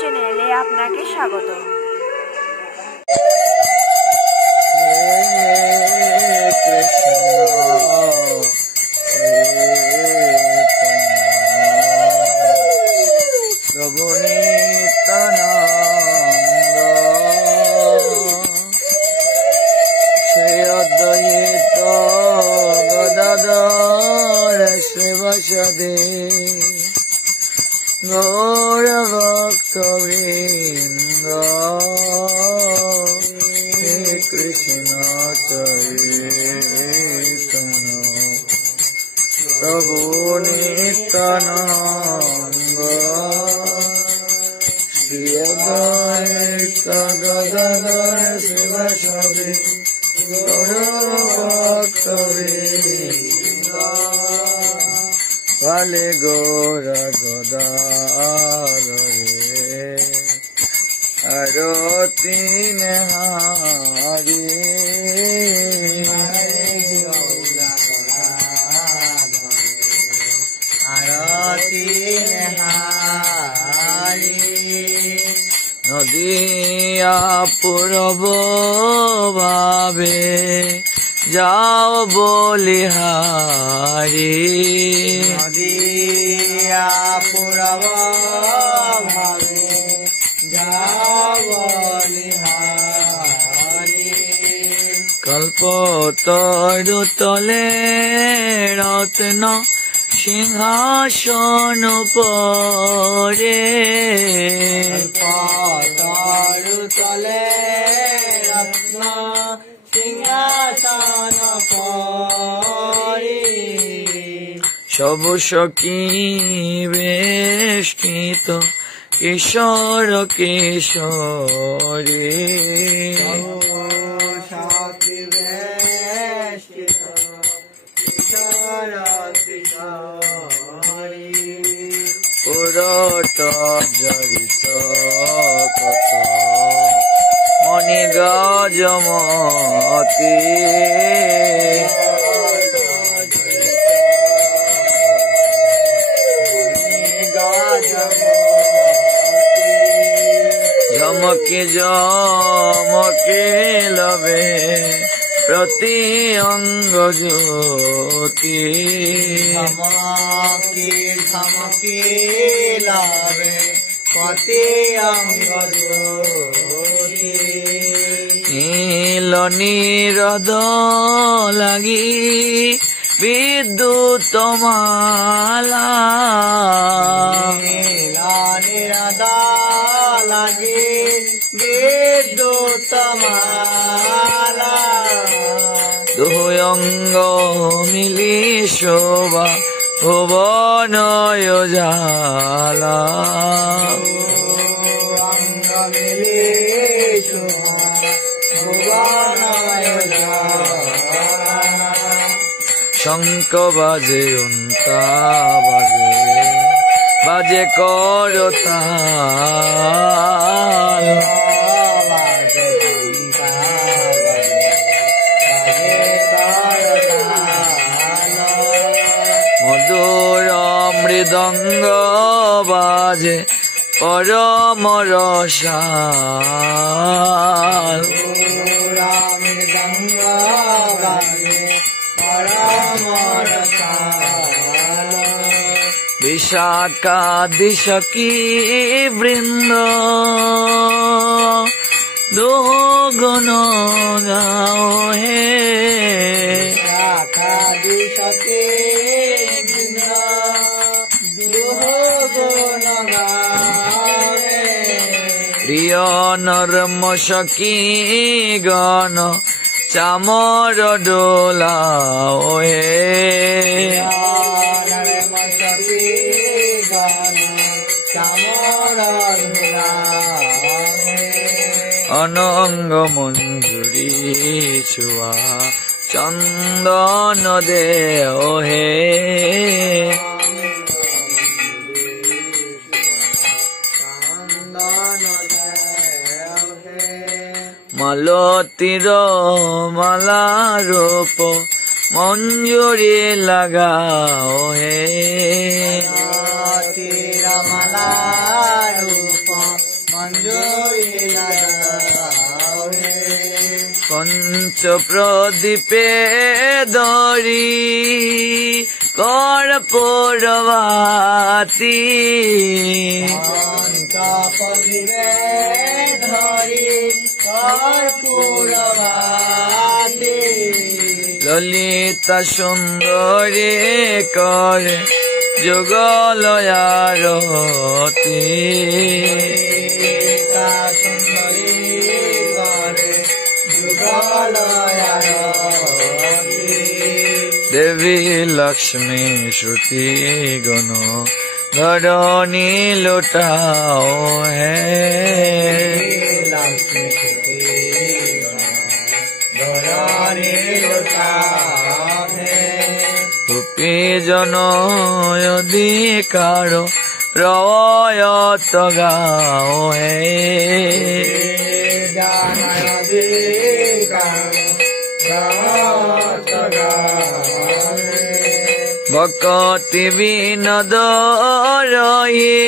চ্যানেলে আপনাকে স্বাগত। প্রভু নিত্যানন্দ শ্রী অদ্বৈত গদাধর শিবসদে গৌর ভক্তবৃন্দ হে কৃষ্ণ চৈতন্য প্রভু নিত্যানন্দ শ্রী অদ্বৈত গদাধর শিবসদে গৌর ভক্তবৃন্দ ভালে গৌর গদাধরে আরতি নেহারি আরতি নেহারি নদিয়া পূর্ব ভাবে যাও বলিহারি নদিয়া পূর্ব ভাবে যাও বলিহারি কল্পতরু তলে রত্ন সিংহাসন পরে কল্পতরু তলে রত্ন সিংহাসন পরে সব সখী বেষ্টিত কিশোর কিশোরী সখী বেষ্টিত কিশোর কিশোরী পুরট জড়িত কথা মণি গজমতি ঝমকে ঝমকে লবে প্রতি অঙ্গ জ্যোতি ঝমকে ঝমকে লবে প্রতি অঙ্গ জ্যোতি নীল নিরদ লাগি বিদ্যুৎ মালা নীল নিরদ লাগি বিদ্যুৎ মালা দুই অঙ্গ মিলি শোভা ভুবনয় জালা অঙ্গ মিলি শোভা ভুবনয় জালা শঙ্খ বাজে উন্তা বাজে বাজে করতাল মধুর মৃদঙ্গ বাজে পরম রসাল মৃদঙ্গ বাজে পরম রসাল বিশাখা দিশকি বৃন্দ দুগুণ গাও হে বিশাখা দিশকি বৃন্দ দুগুণ গাও হে প্রিয় নরম সখী গণ চামর ডোলাও হে অনঙ্গ মঞ্জুরি ছুয়া চন্দন দে হে মালতীর মালা রূপ মঞ্জুরি লাগাও হে মালা রূপ মঞ্জুরি লাগাও হে পঞ্চ প্রদীপে দরি কর্পূরবাতি পঞ্চ প্রদীপে ধরি কর্পূরবাতি ললিতা সুন্দরী করে যুগলয়ারতি ললিতা সুন্দরী করে যুগলয়ারতি দেবী লক্ষ্মী শ্রুতি গুণ ধরণী লুটাও হে লক্ষ্মী শ্রুতি ধরণী লুটাও হে গোপী জন অধিকার রয়ত গাও হে ভকতি বিনোদ রহি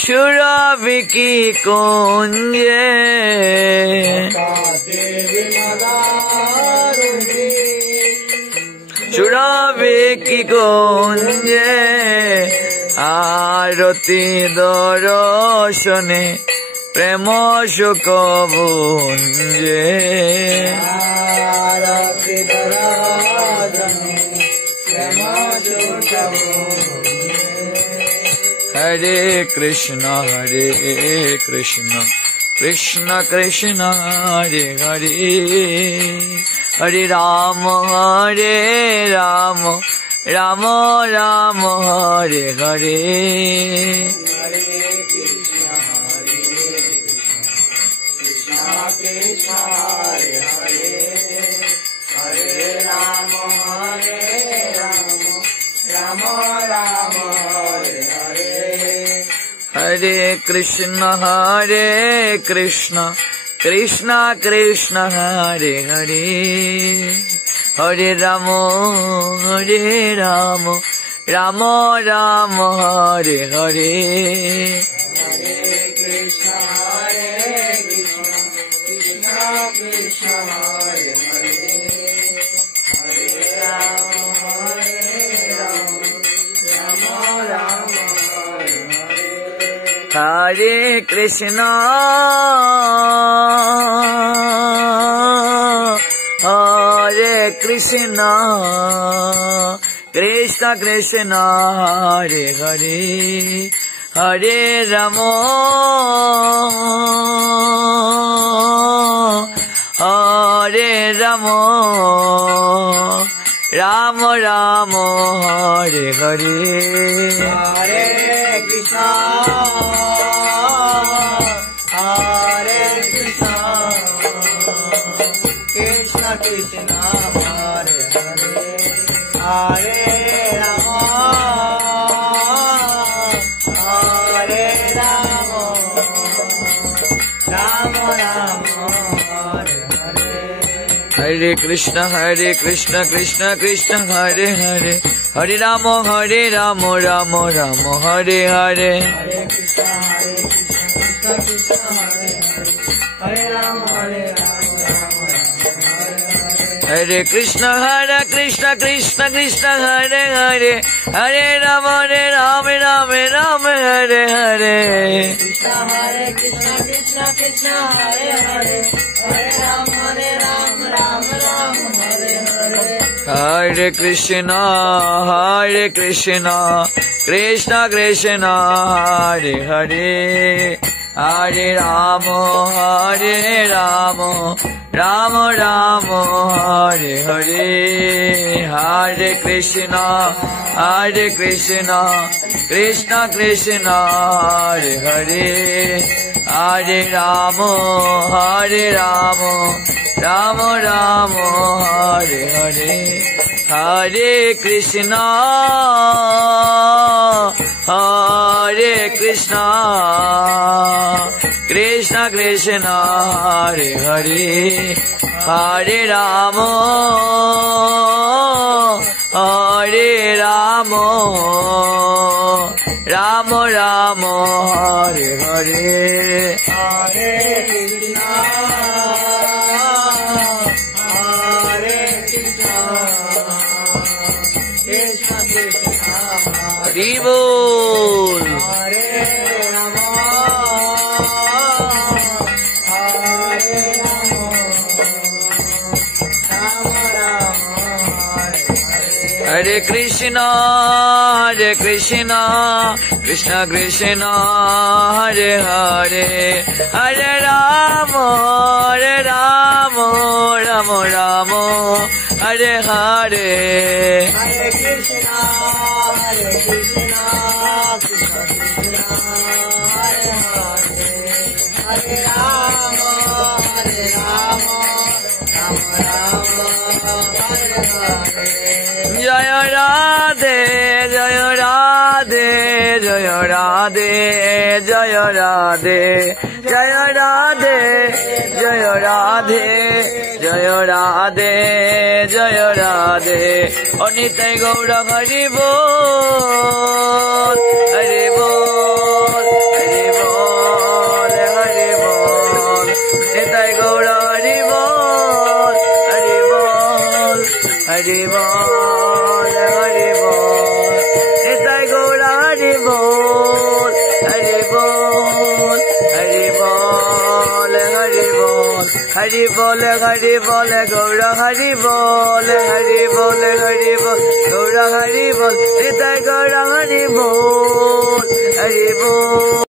সুরবিকি কুঞ্জে সুরবিকি কুঞ্জে আরতি দর্শনে প্রেম সুখ ভুঞ্জে হরে কৃষ্ণ কৃষ্ণ কৃষ্ণ হরে হরে হরে রাম রাম রাম হরে হরে हरे कृष्ण कृष्ण कृष्ण हरे हरे हरे राम राम राम हरे हरे हरे कृष्ण कृष्ण कृष्ण हरे हरे हरे राम राम राम हरे कृष्ण कृष्ण कृष्ण हरे हरे हरे राम राम राम हरे हरे हरे कृष्ण कृष्ण कृष्ण हरे हरे हरे राम राम राम हरे हरे हरे कृष्ण कृष्ण कृष्ण हरे हरे हरे राम राम राम हरे हरे हरे कृष्ण कृष्ण कृष्ण हरे हरे हरे राम हरे Krishna Krishna Krishna Hare Hare Hare Ram Ram Ram Hare Hare Krishna Krishna Krishna Hare Hare Hare Ram Ram Hare Hare Hare Krishna Krishna Krishna Hare Hare Hare Ram Ram Ram Hare Hare Hare Krishna Krishna Krishna Hare Hare Hare Ram Ram Ram Hare Hare Hare Krishna Krishna Krishna Hare Hare Hare Ram Ram Ram Hare Hare Hare Krishna Krishna Krishna Hari Bol Hare Rama Hare Rama Rama Rama Hare Krishna Krishna Krishna Hare Hare Hare Rama Rama Rama Hare Hare Hare Krishna Krishna Krishna Hare Hare Hare Rama Rama Hare Hare Jaya Radhe Jaya Radhe Jaya Radhe Jaya Radhe Jaya Radhe Jaya Radhe Jaya Radhe Jaya Radhe Nitai Gaura Hari Bol Hari Bol Hari Bol Hari Bol Nitai Gaura Hari Bol Hari Bol Hari Bol Hari Bol Nitai Gaura Hari Bol Hari Bol Hari Bol Hari Bol Hari Bol Hari Bol Gaura Hari Bol Hari Bol Hari Bol Gaura Hari Bol Nitai Gaura Hari Bol Hari Bol